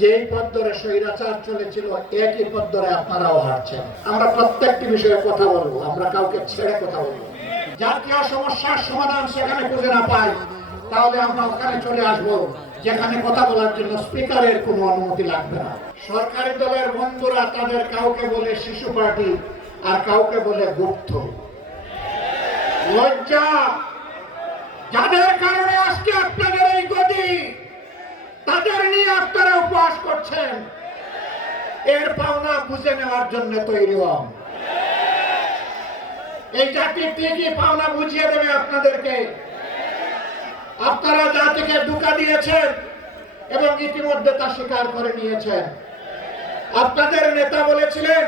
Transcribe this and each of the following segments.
যেই পথ ধরে স্বৈরাচার চলেছিল একই পথ ধরে আপনারাও হাঁটছেন। আমরা প্রত্যেকটি বিষয়ে কথা বলবো, আমরা কাউকে ছেড়ে কথা বলবো। জাতীয় সমস্যার সমাধান সেখানে খুঁজে না পাই, তাহলে আমরা ওখানে চলে আসবো যেখানে কথা বলার জন্য স্পিকারের কোনো অনুমতি লাগবে না। সরকারি দলের বন্ধুরা তাদের কাউকে বলে শিশু পার্টি আর কাউকে বলে গুপ্ত। লজ্জা, যাদের কারণে আজকে আপনাদের এই গতি, তাদের নিয়ে আপনারা উপহাস করছেন। এর পাওনা বুঝে নেওয়ার জন্য তৈরি হন। এই জাতি ঠিকই পাওনা বুঝিয়ে দেবে আপনাদেরকে। আপনারা জাতিকে ধোঁকা দিয়েছেন এবং ইতিমধ্যে তা স্বীকার করে নিয়েছেন। আপনাদের নেতা বলেছিলেন,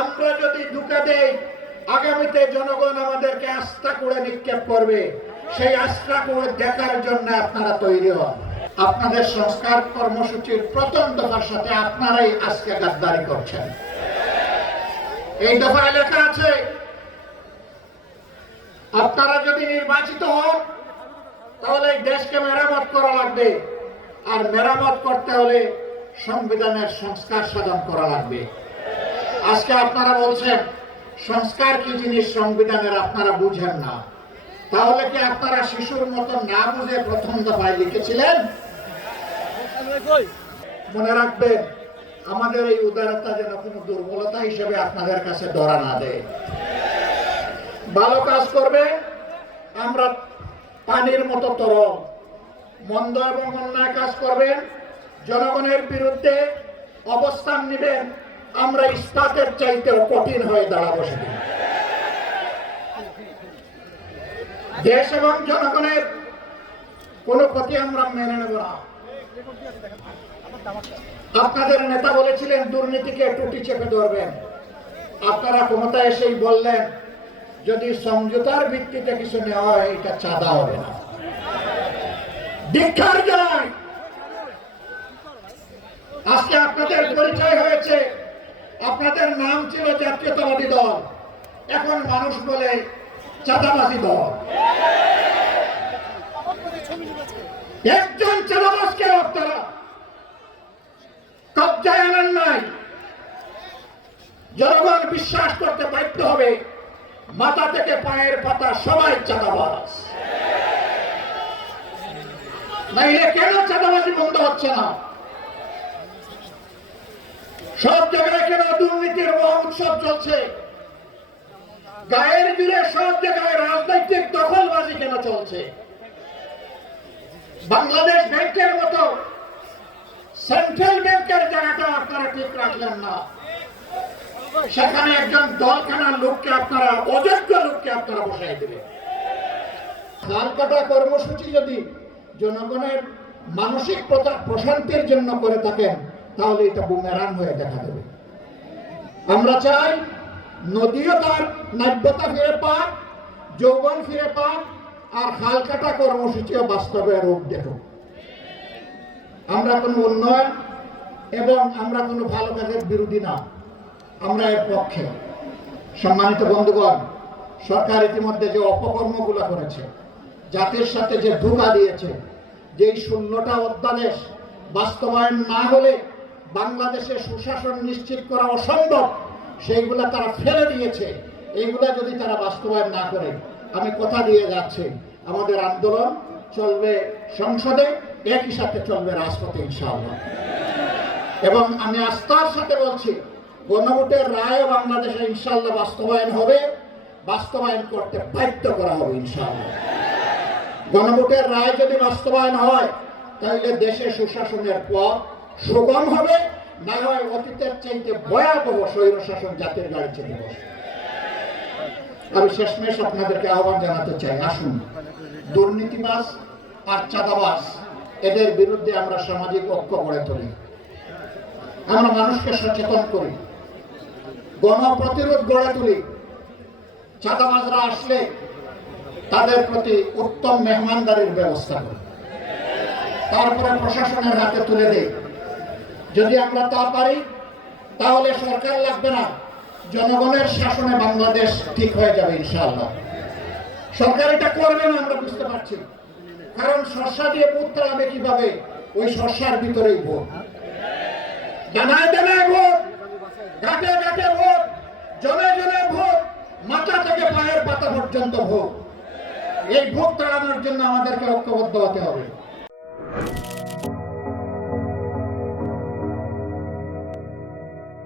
আমরা যদি ধোঁকা দেই আগামীতে জনগণ আমাদেরকে আস্থা করে নিক্ষেপ করবে। সেই আস্থা করে দেখার জন্য আপনারা তৈরি হন। আপনাদের সংস্কার কর্মসূচির প্রথম দফার সাথে আপনারাই আজকে গাদ্দারি করছেন। এই দফায় লেখা আছে, আপনারা যদি নির্বাচিত হন তাহলে এই দেশকে মেরামত করা লাগবে, আর মেরামত করতে হলে সংবিধানের সংস্কার সাধন করা লাগবে। আজকে আপনারা বলছেন সংস্কার কি জিনিস সংবিধানের আপনারা বুঝেন না। তাহলে কি আপনারা শিশুর মতো না বুঝে প্রথম দফায় লিখেছিলেন? মনে রাখবেন, আমাদের এই উদারতা যেন কোনো দুর্বলতা হিসেবে আপনাদের কাছে ধরা না দেয়। ভালো কাজ করবে, আমরা পানির মতো তরল। মন্দ এবং অন্যায় কাজ করবেন, জনগণের বিরুদ্ধে অবস্থান নেবেন, আমরা ইস্পাতের চাইতেও কঠিন হয়ে দাঁড়াবো সেদিন। দেশ এবং জনগণের কোনো ক্ষতি আমরা মেনে নেব না। আপনাদের নেতা বলেছিলেন দুর্নীতিকে টুটি চেপে ধরবেন। আপনারা ক্ষমতায় এসেই বললেন যদি সমঝোতার ভিত্তিতে কিছু নেওয়া হয় এটা চাঁদা হবে না। ধিক্কার জানাই। আজকে আপনাদের পরিচয় হয়েছে, আপনাদের নাম ছিল জাতীয়তাবাদী দল, এখন মানুষ বলে চাঁদাবাজি দল। একজন চাঁদাবাজকে আপনারা কবজায় আনেন নাই। জনগণ বিশ্বাস করতে বাধ্য হবে মাথা থেকে পায়ের পাতা সবাই চাঁদাবাজ। নাইলে কেন চাঁদাবাজি বন্ধ হচ্ছে না? সব জায়গায় কেন দুর্নীতির মহোৎসব চলছে? গায়ের জুড়ে সব জায়গায় রাজনৈতিক দখলবাজি কেন চলছে? বাংলাদেশ ব্যাংকের মতো সেন্ট্রাল ব্যাংকের জায়গাটা আপনারা ঠিক রাখলেন না। সেখানে একজন দলখানার লোককে আপনারা, অযোগ্য লোককে আপনারা বসাই দিলেন। ধান কাটা কর্মসূচি যদি জনগণের মানসিক প্রশান্তির জন্য করে থাকেন তাহলে এটা বুমেরাং হয়ে দেখা দেবে। আমরা চাই নদীও তার নাব্যতা ফিরে পাক, যৌবন ফিরে পাক, আর হাল কাটা কর্মসূচিও বাস্তবে রূপ দেখুক। আমরা কোনো উন্নয়ন এবং আমরা কোনো ভালো কাজের বিরোধী না, আমরা এর পক্ষে। সম্মানিত বন্ধুগণ, সরকার ইতিমধ্যে যে অপকর্মগুলো করেছে, জাতির সাথে যে ধোঁকা দিয়েছে, যেই 16টা অধ্যাদেশ বাস্তবায়ন না হলে বাংলাদেশে সুশাসন নিশ্চিত করা অসম্ভব, সেইগুলা তারা ফেলে দিয়েছে। এইগুলা যদি তারা বাস্তবায়ন না করে, আমি কথা দিয়ে যাচ্ছি, আমাদের আন্দোলন চলবে সংসদে, একই সাথে চলবে রাজপথে ইনশাআল্লাহ। এবং আমি আস্থার সাথে বলছি, গণভোটের রায় বাংলাদেশে ইনশাআল্লাহ বাস্তবায়ন হবে, বাস্তবায়ন করতে বাধ্য করা হবে ইনশাআল্লাহ। গণভোটের রায় যদি বাস্তবায়ন হয় তাহলে দেশে সুশাসনের পথ সুগম হবে, না হয় অতীতের চাইতে ভয়াবহ স্বৈরশাসন জাতির গাড়ি চেপে বসে। আমি শেষমেশ আপনাদেরকে আহ্বান জানাতে চাই, আসুন দুর্নীতিবাজ আর চাঁদাবাজ এদের বিরুদ্ধে আমরা সামাজিক ঐক্য গড়ে তুলি, আমরা মানুষকে সচেতন করি, গণপ্রতিরোধ গড়ে তুলি। চাঁদাবাজরা আসলে তাদের প্রতি উত্তম মেহমানদারির ব্যবস্থা করি, তারপরে প্রশাসনের হাতে তুলে দেই। যদি আমরা তা পারি তাহলে সরকার লাগবে না, জনগণের শাসনে বাংলাদেশ ঠিক হয়ে যাবে ইনশাআল্লাহ। সরকার এটা করবে না আমরা বুঝতে পারছি, কারণ শস্যা দিয়ে ভোট চালাবে কিভাবে? ওই শস্যার ভিতরেই ভোট। দানায় দানায় ভোট, ঘাটে ঘাটে ভোট, জনে জনে ভোট, মাথা থেকে পায়ের পাতা পর্যন্ত ভোট। এই ভোট তাড়ানোর জন্য আমাদেরকে ঐক্যবদ্ধ হতে হবে।